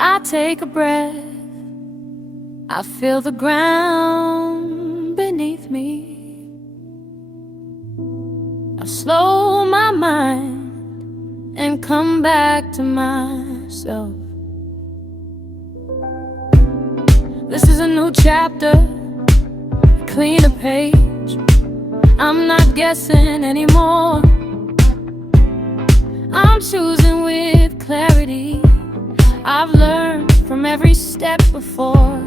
I take a breath, I feel the ground beneath me. I slow my mind and come back to myself. This is a new chapter, a cleaner page. I'm not guessing anymore. I'm choosing with clarity. I've learned from every step before.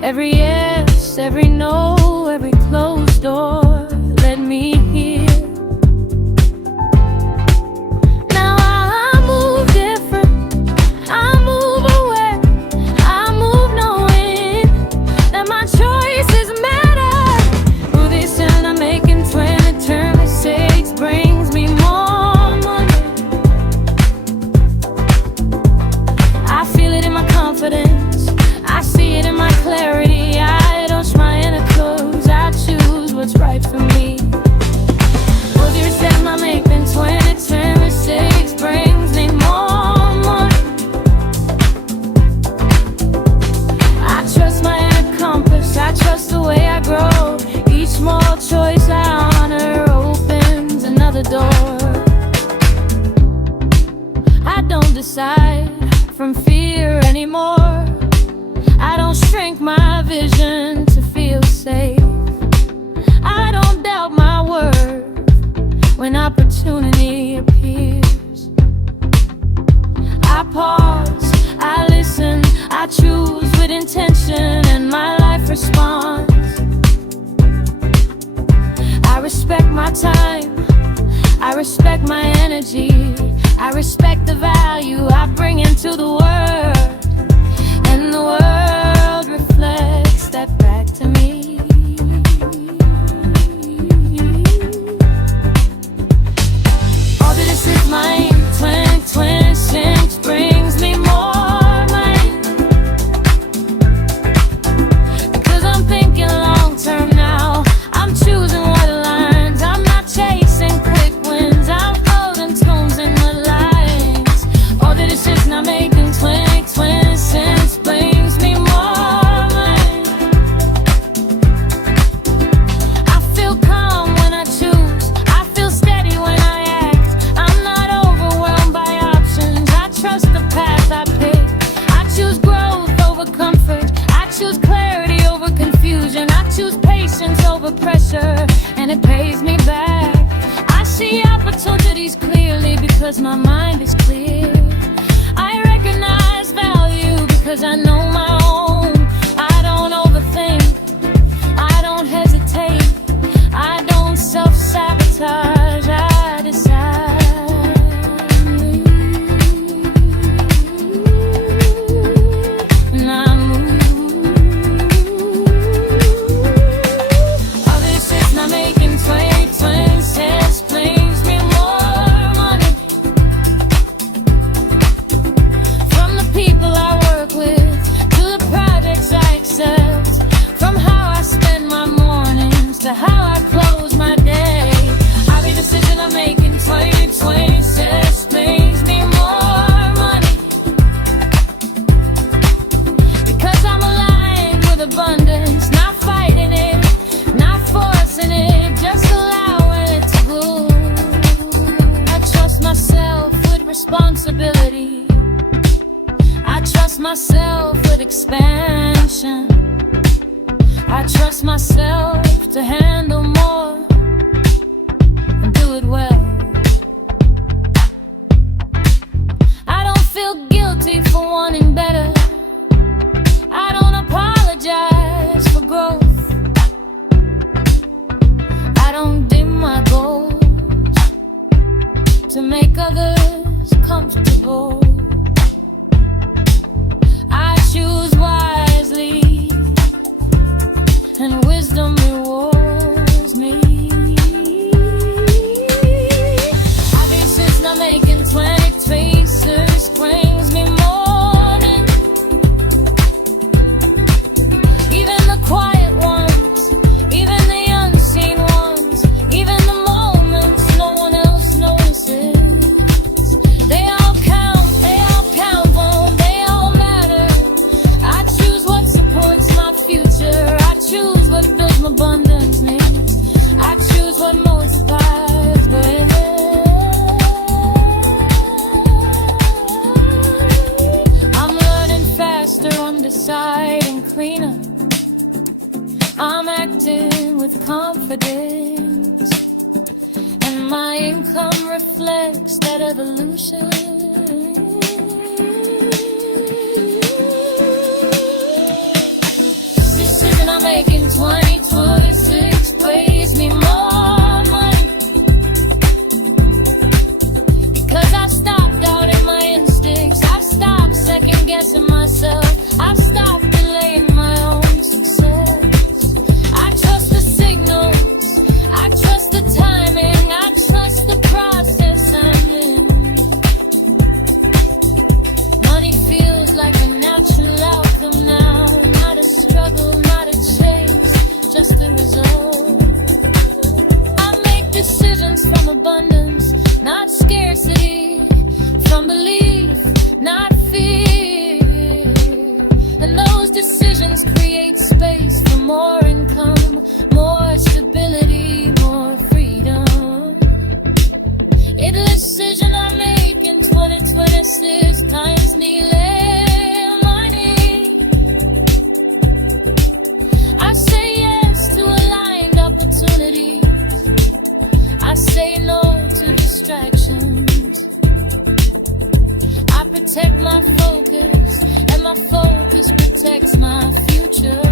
Every yes, every no, every closed door led me here. Now I move different, I move aware, I move knowing that my choices matter. Through this turn I'm making 2026 brings me more money. I feel it in my confidence, I see it in my clarity. I don't try and close, I choose what's right for me. With your step I'm making 2026 brings me more money. I trust my inner compass, I trust the way I grow. Each small choice I honor opens another door. I don't decide from fear anymore. I don't shrink my vision to feel safe. I don't doubt my worth when opportunity appears. I pause, I listen, I choose with intention, and my life responds. I respect my time, I respect my energy, I respect the value I bring into the world, and the world reflects that back to me. All that this is mine, 2026 brings me more money. Because I'm thinking long term now, I'm choosing what aligns. I'm not chasing quick wins, I'm holding tunes in the lines. All that this is not making 2026 brings me more money. I feel calm when I choose, I feel steady when I act. I'm not overwhelmed by options, I trust the path I pick. I choose growth over comfort, I choose clarity over confusion, I choose patience over pressure, and it pays me back. I see opportunities clearly because my mind is clear. I recognize value because I know my own. I don't overthink, I don't hesitate, I don't self-sabotage, I decide. And I move. All this is not making 2026 brings me more money. From the people I work with to the projects I accept, from how I spend my mornings to how I close my day. Every decision I'm making 2026 brings me more money. Because I'm aligned with abundance, not fighting it, not forcing it, just allowing it to go. I trust myself with responsibility, I trust myself with expansion, I trust myself to handle more and do it well. I don't feel guilty for wanting better, I don't apologize for growth, I don't dim my goals to make others comfortable. I choose wisely, and wisdom rewards me. Obviously it's not making 2026 brings me more than even the quiet ones, even the unseen ones, even the moments no one else notices. They all count cleaner. I'm acting with confidence, and my income reflects that evolution. Decision I'm making 2026 pays me more money, because I stopped doubting my instincts. I stopped second guessing myself. I've stopped delaying my own success. I trust the signals, I trust the timing, I trust the process I'm in. Money feels like a natural outcome now, not a struggle, not a chase, just a result. I make decisions from abundance, not scarcity, from belief, not fear. And those decisions create space for more income, more stability, more freedom. It's a decision I make in 2026 times nearly money. I say yes to aligned opportunities. I say no to distractions. I protect my focus, and my focus protects my future.